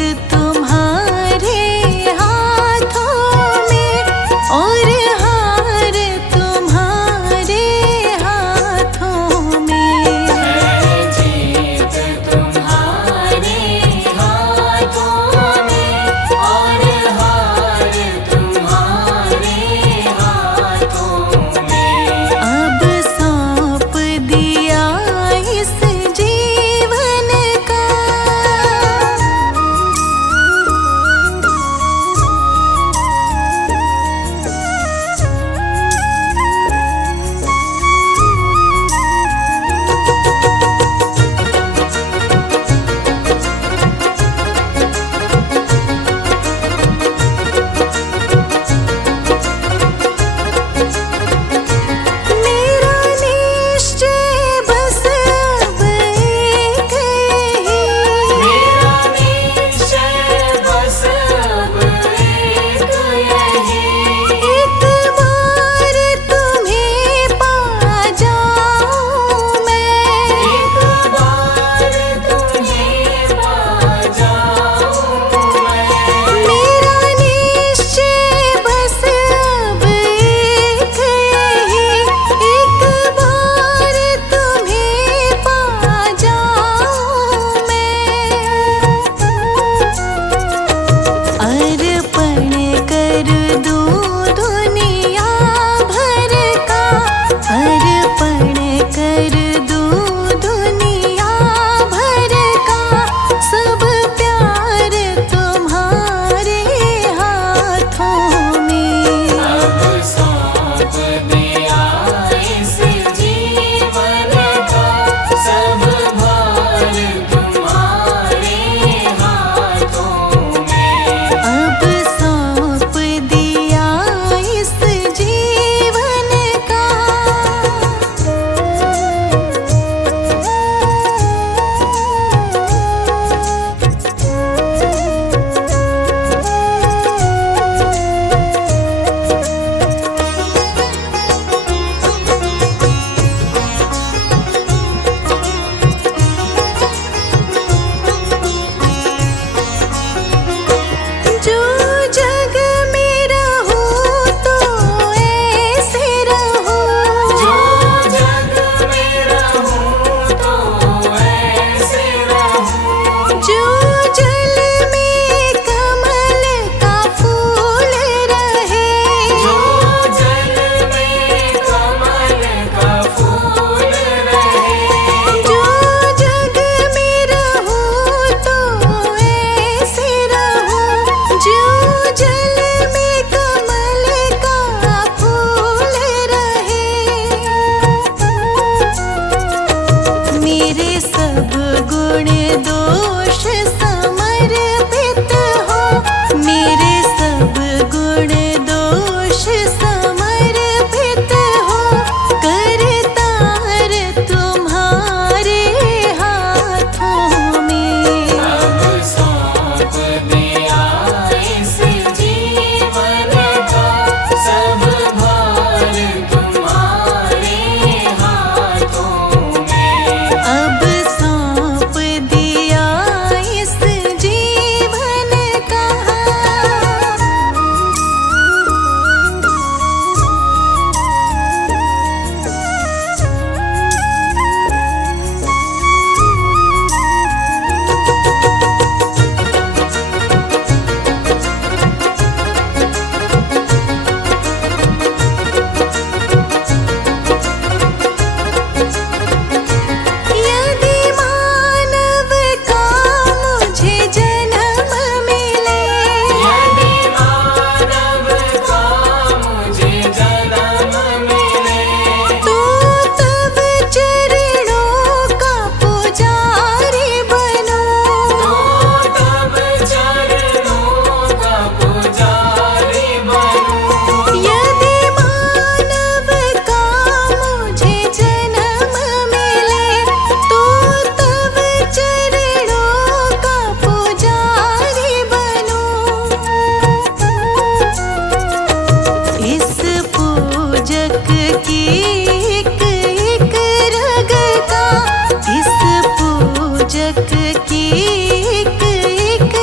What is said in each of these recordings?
तुम्हारे हाथों में और हार तुम्हारे हाथों में। जीत तुम्हारे हाथों में और हार तुम्हारे हाथों में। अब सौंप दिया इस जीवन का, मेरा निश्चय बस अब एक ही। मेरा निश्चय बस अब एक यही। एक बार तुम्हें पा जाऊं मैं, एक बार तुम्हें पा जाऊं मैं। मेरा निश्चय बस अब एक यही। एक बार तुम्हें पा जाऊं मैं, अर्पण कर दूं दुनिया भर का, अर्पण कर दूं दुनिया भर का। सब प्यार तुम्हारे हाथों में। अब सौंप दिया इस जीवन का, सब भार तुम्हारे हाथों में। अब सौंप दिया इस जीवन का। जो जग में रहूं तो ऐसे रहूं, जो जग में रहूं तो ऐसे रहूं। जो जल में कमल का फूल रहे, जो जल में कमल का फूल रहे। जो जग में रहूं तो ऐसे रहूं, जो जल में कमल का फूल रहे। मेरे सब गुण दोष समर्पित हो, मेरे सब गुण दोष समर्पित हो। करतार तुम्हारे हाथों में। अब सौंप दिया इस जीवन का, सब भार तुम्हारे हाथों में। अब सौंप दिया इस जीवन का। यदि मानव का मुझे जन्म मिले, यदि मानव का मुझे जन्म मिले। तो तब चरणों का पुजारी बनूं। तो तब चरणों का पुजारी बनूं। यदि मानव का मुझे जन्म मिले, तो तब चरणों का पुजारी बनूं। इस पूजक की एक एक रग का, इस पूजक की एक एक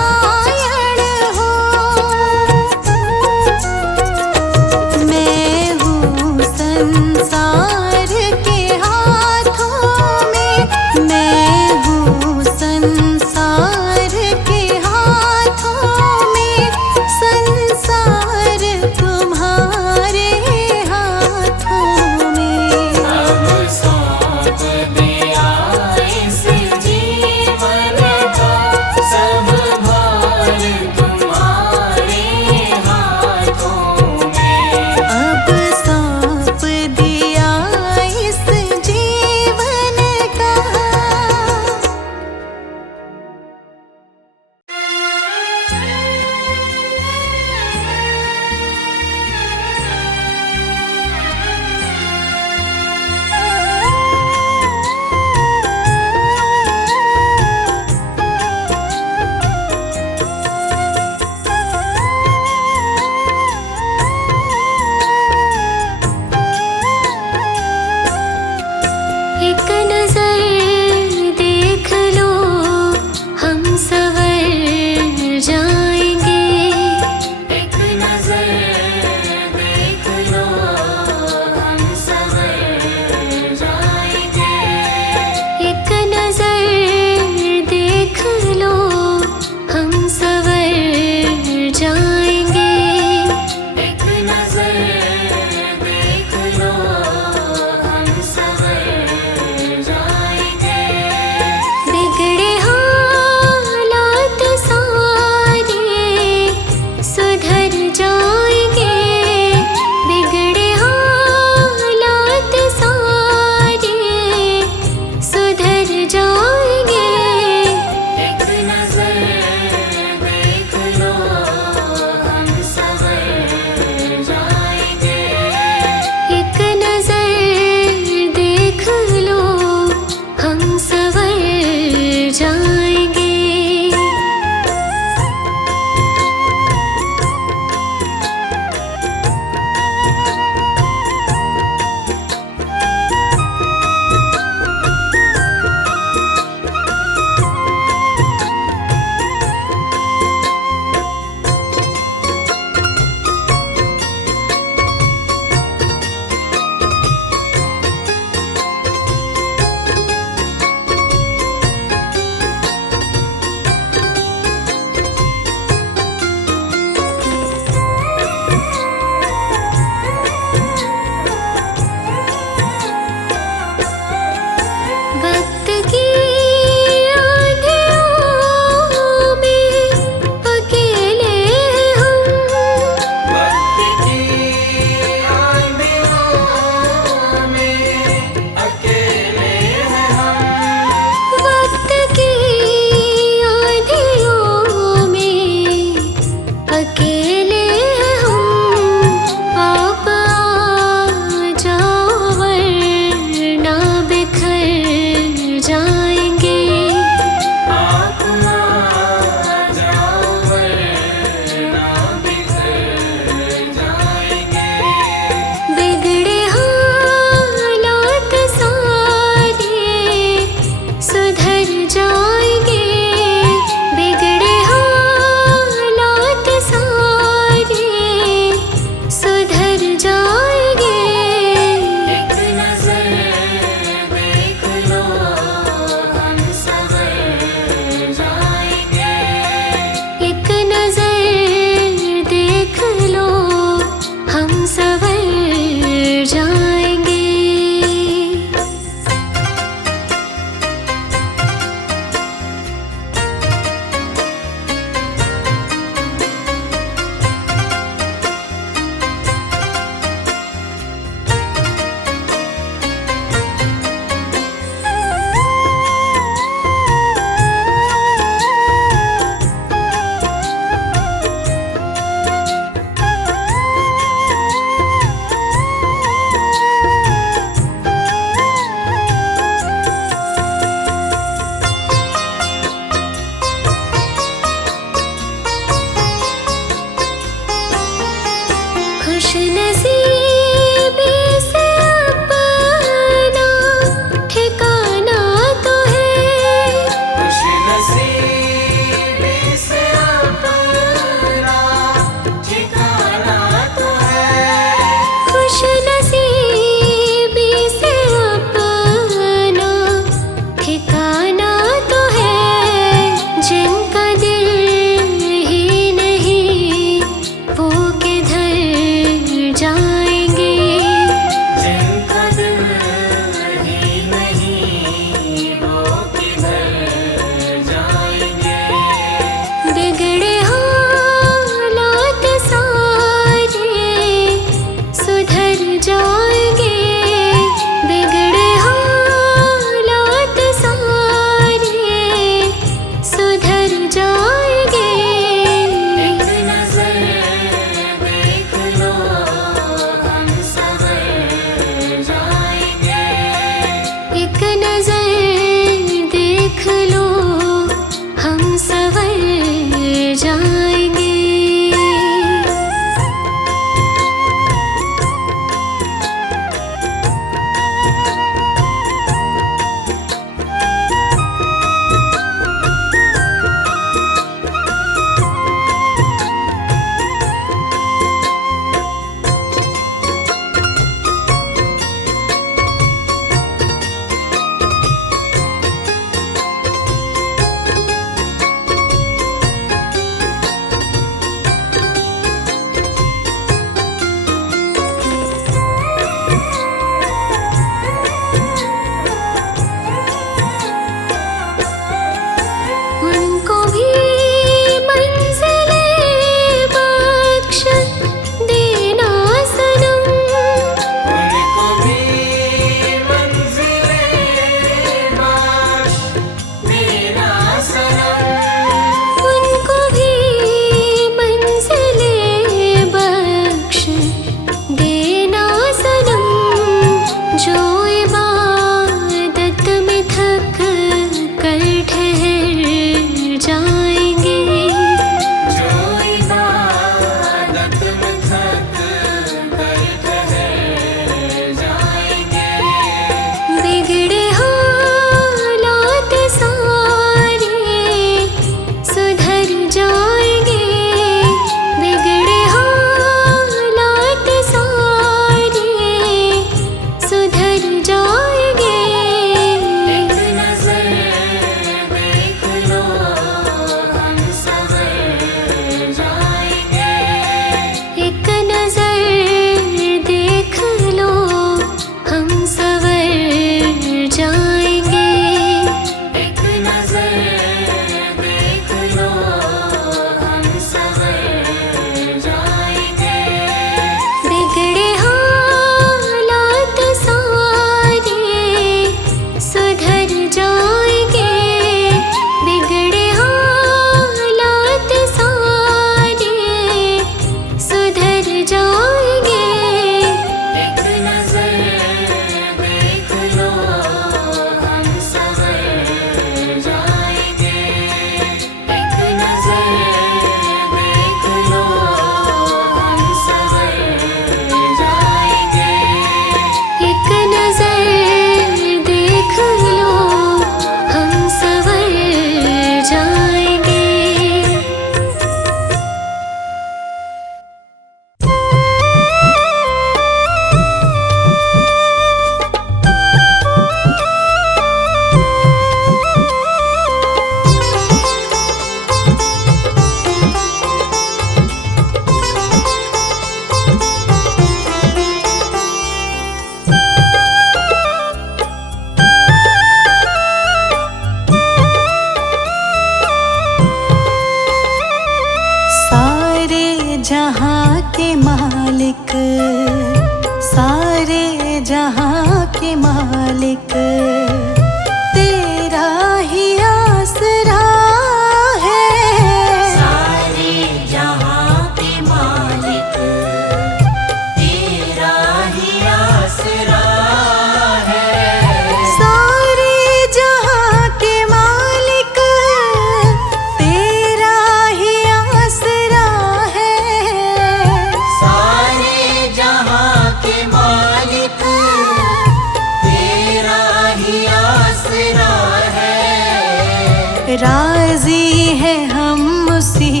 राजी है हम उसी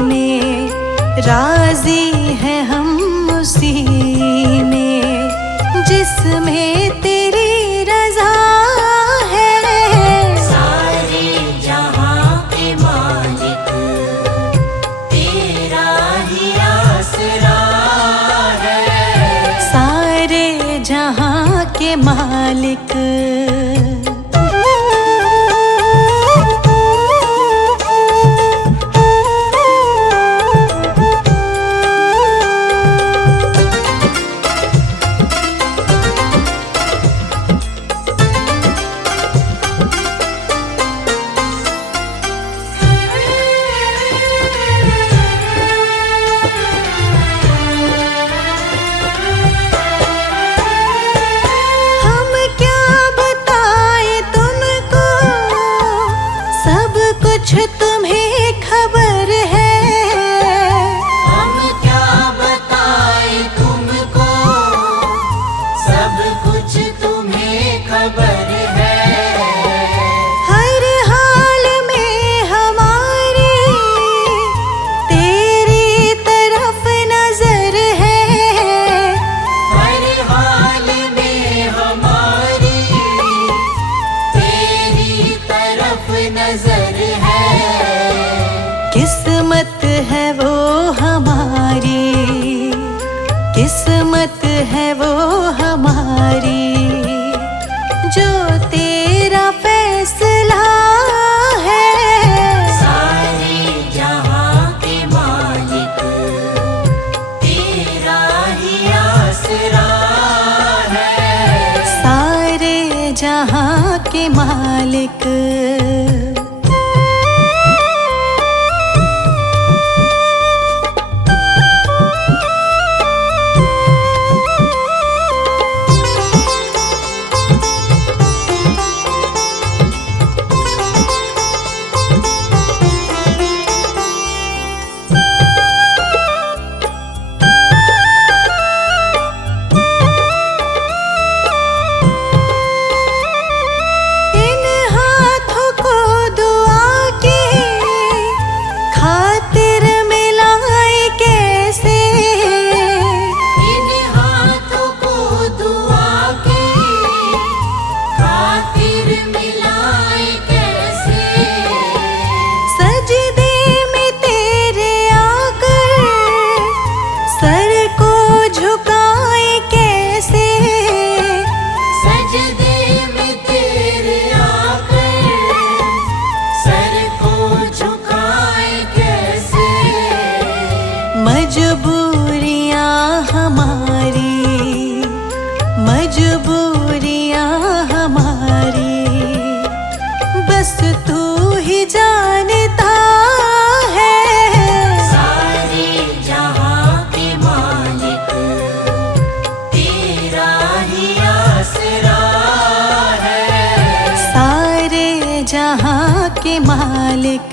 में, राजी है हम उसी में, जिसमें तेरी रजा है। सारे जहां के मालिक तेरा ही आसरा है। सारे जहां के मालिक। तुम्हें खबर है, हम क्या बताएं तुमको, सब कुछ तुम्हें खबर है। हर हाल में हमारी तेरी तरफ नजर है। हर हाल में हमारी तेरी तरफ नजर है। किस्मत है वो हमारी, किस्मत है वो हमारी, जो तेरा फैसला है। सारे जहां के मालिक तेरा ही आसरा है। सारे जहां के मालिक। मजबूरियां हमारी, मजबूरियां हमारी, बस तू ही जानता है। सारे जहां के मालिक तेरा ही आसरा है। सारे जहां के मालिक।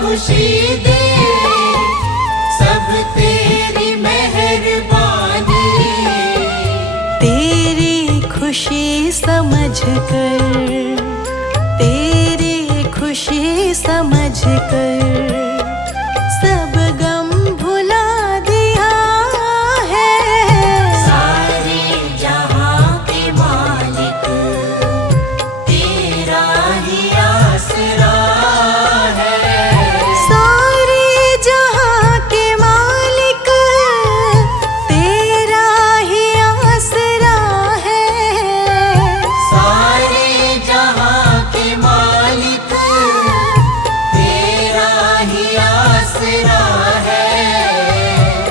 खुशी दे, सब तेरी मेहरबानी। तेरी खुशी समझ कर, तेरी खुशी समझ कर सब गम भुला दिया है। सारे जहां के मालिक तेरा ही आसरा है।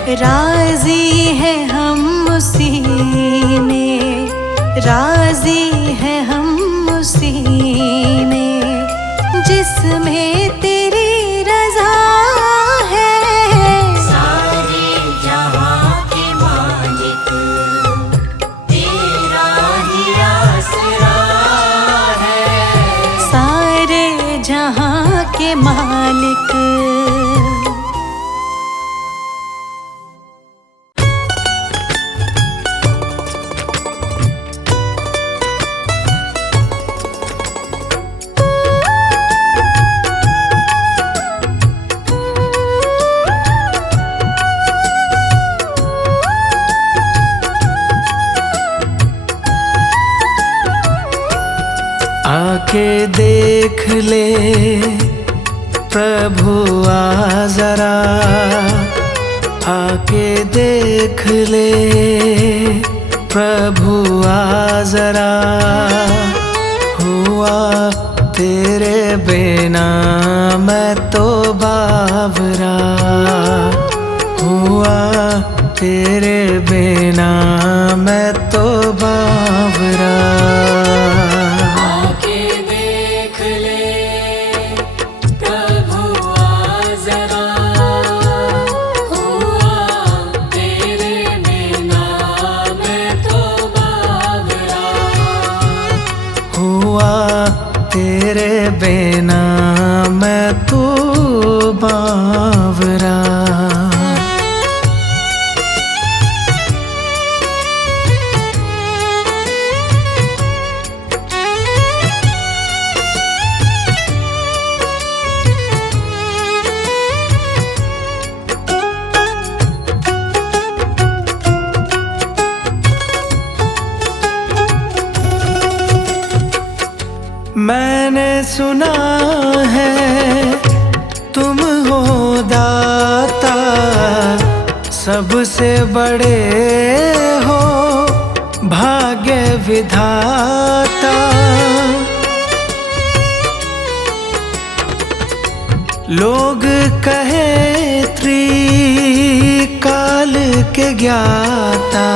राजी है हम उसी में, राजी है हम उसी में, जिसमें तेरी रजा है। सारे जहां के मालिक तेरा ही आसरा है। सारे जहां के मालिक। आके देख ले प्रभु आ जरा, आके देख ले प्रभु आ जरा। हुआ तेरे बिना मैं तो बावरा, हुआ तेरे बिना मैं तो बावरा। तेरे बिना मैं तो बावरा। मैंने सुना है तुम हो दाता, सबसे बड़े हो भाग्य विधाता। लोग कहे त्रिकाल के ज्ञाता,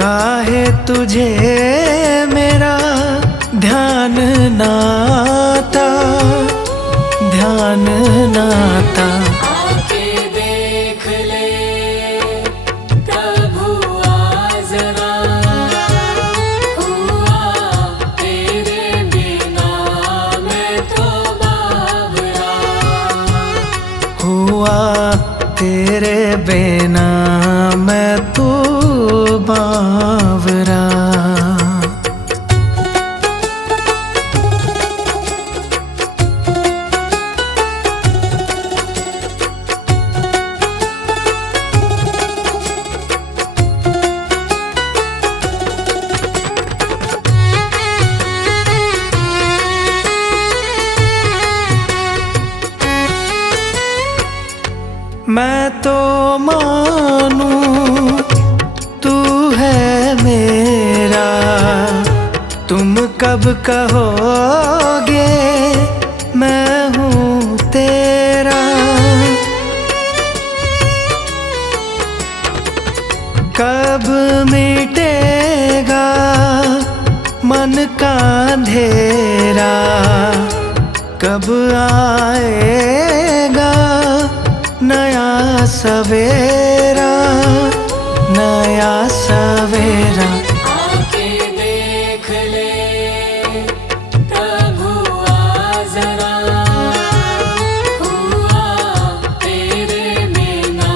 काहे तुझे मेरा ध्यान नाता, ध्यान नाता। आके देख ले प्रभु आ जरा, हुआ तेरे बिना मैं तो बावरा। हुआ तेरे बिना मैं तो बावरा। मैं तो मानूं तू है मेरा, तुम कब कहोगे मैं हूँ तेरा। कब मिटेगा मन का अंधेरा, कब आएगा नया सवेरा, नया सवेरा। आके देख ले प्रभु आ जरा, हुआ तेरे बिना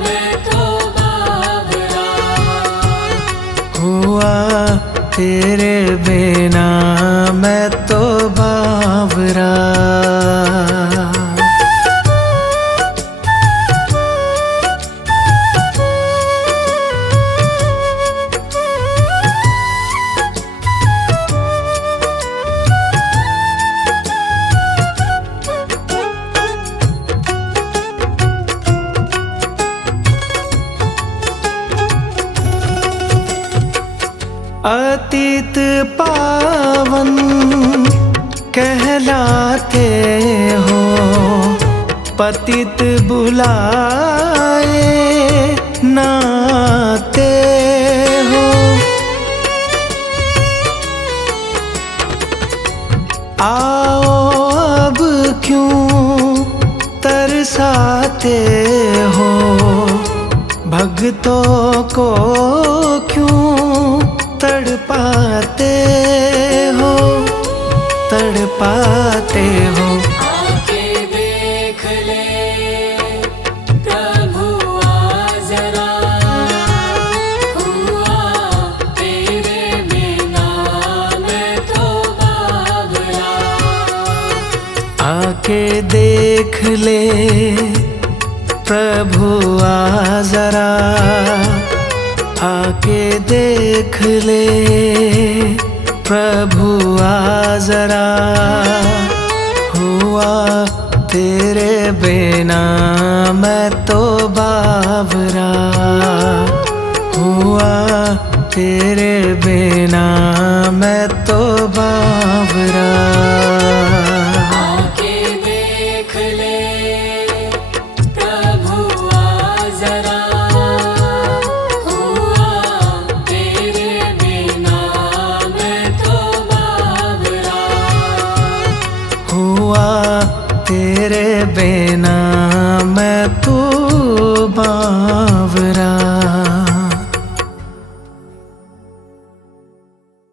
मैं तो बावरा। हुआ तेरे बिना मैं तो बावरा। अतीत पावन कहलाते हो, पतित बुलाए नाते हो। आओ अब क्यों तरसाते हो, भक्तों को क्यों तड़पाते हो, तड़पाते हो। आके देख ले प्रभु आ जरा, हुआ तेरे बिना मैं तो बावरा। आके देख ले प्रभु आ जरा, आके देख ले प्रभु आ जरा, हुआ तेरे बिना मैं तो बावरा, हुआ तेरे बिना मैं तो बावरा।